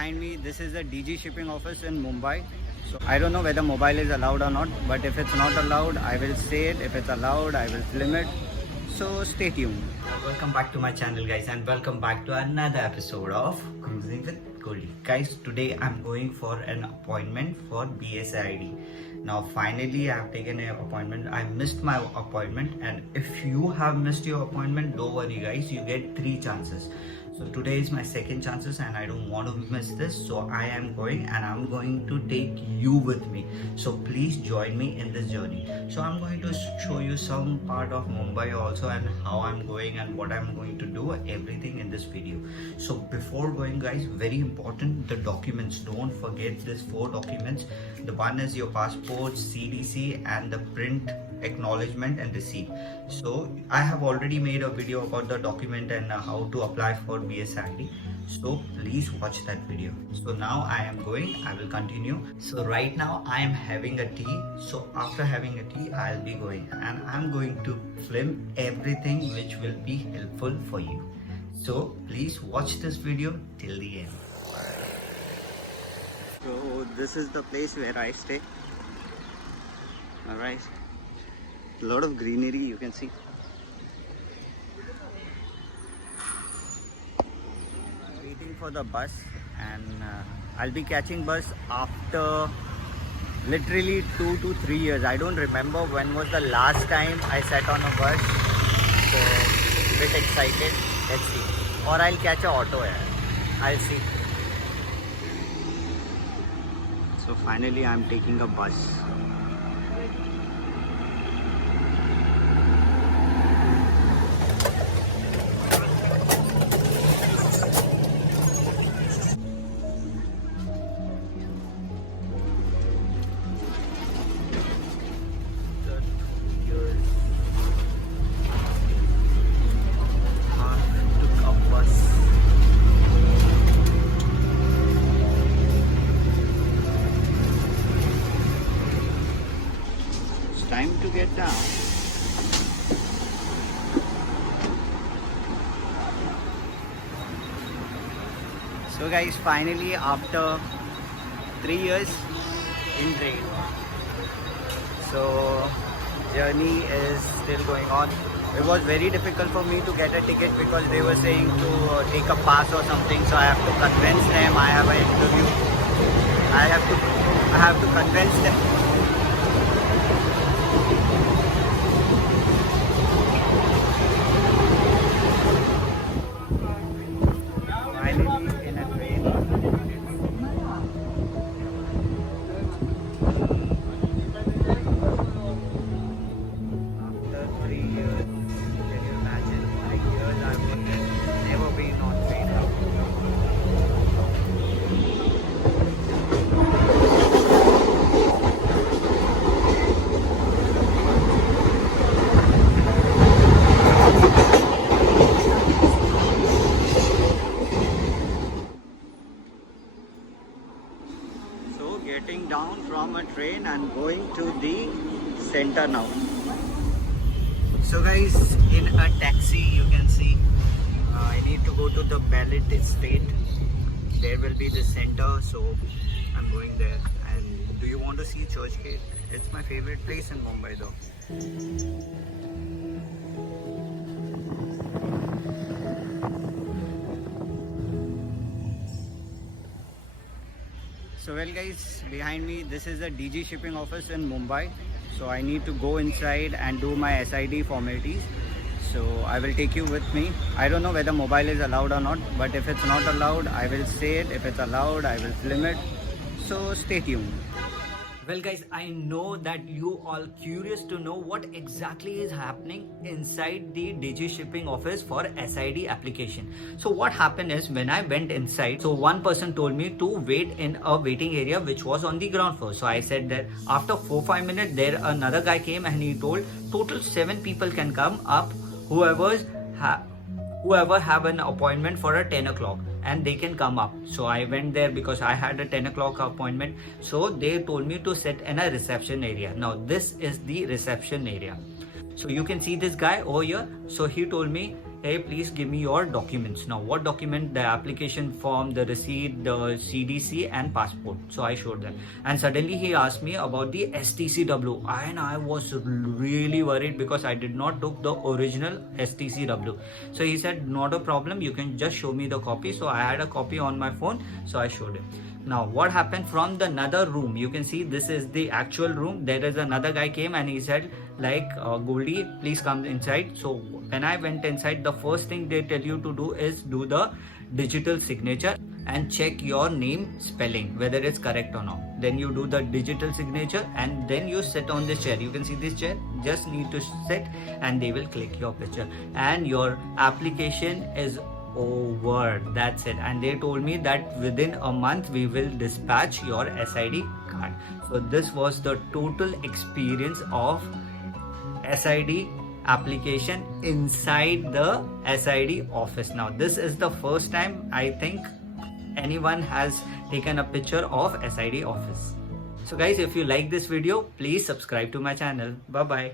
behind me, this is the DG shipping office in Mumbai. So I don't know whether mobile is allowed or not, but if it's not allowed, I will say it. If it's allowed, I will film it. So stay tuned. Welcome back to my channel, guys, and welcome back to another episode of Cruising with Goldy. Guys, today I'm going for an appointment for BSID. Now finally I have taken an appointment. I missed my appointment, and if you have missed your appointment, don't worry guys, you get 3 chances. So today is my second chances and I don't want to miss this. So I am going and I'm going to take you with me. So please join me in this journey. So I'm going to show you some part of Mumbai also, and how I'm going and what I'm going to do, everything in this video. So before going guys, very important, the documents. Don't forget these 4 documents. The one is your passport, CDC, and the print acknowledgement and receipt. So I have already made a video about the document and how to apply for BSID. So please watch that video. So now I am going, I will continue. So right now I am having a tea. So after having a tea, I'll be going, and I'm going to film everything which will be helpful for you. So please watch this video till the end. So this is the place where I stay. Alright. A lot of greenery you can see. Waiting for the bus, and I'll be catching bus after literally 2 to 3 years. I don't remember when was the last time I sat on a bus. So a bit excited. Let's see. Or I'll catch a auto here. I'll see. So finally I'm taking a bus. Time to get down. So guys, finally after 3 years in train, so journey is still going on. It was very difficult for me to get a ticket because they were saying to take a pass or something, so I have to convince them. I have an interview. I have to convince them. Getting down from a train and going to the center now. So guys, in a taxi you can see I need to go to the Ballot Estate. There will be the center, so I'm going there. And do you want to see Church Gate? It's my favorite place in Mumbai though. So well guys, behind me, this is the DG shipping office in Mumbai. So I need to go inside and do my SID formalities. So I will take you with me. I don't know whether mobile is allowed or not, but if it's not allowed, I will say it. If it's allowed, I will film it. So stay tuned. Well guys, I know that you all curious to know what exactly is happening inside the DG shipping office for SID application. So what happened is, when I went inside, so one person told me to wait in a waiting area which was on the ground floor. So I said that after 4-5 minutes, there another guy came and he told total 7 people can come up, whoever have an appointment for a 10 o'clock. And they can come up. So I went there because I had a 10 o'clock appointment. So they told me to sit in a reception area. Now this is the reception area. So you can see this guy over here. So he told me hey, please give me your documents. Now what document? The application form, the receipt, the CDC and passport. So I showed them, and suddenly he asked me about the STCW, and I was really worried because I did not took the original STCW. So he said, not a problem, you can just show me the copy. So I had a copy on my phone, so I showed him. Now what happened from the another room, you can see this is the actual room. There is another guy came and he said like, Goldy, please come inside. So when I went inside, the first thing they tell you to do is do the digital signature and check your name spelling whether it's correct or not. Then you do the digital signature and then you sit on this chair. You can see this chair, just need to sit and they will click your picture and your application is over. That's it. And they told me that within a month we will dispatch your SID card. So this was the total experience of SID application inside the SID office. Now this is the first time I think anyone has taken a picture of SID office. So guys, if you like this video, please subscribe to my channel. Bye bye.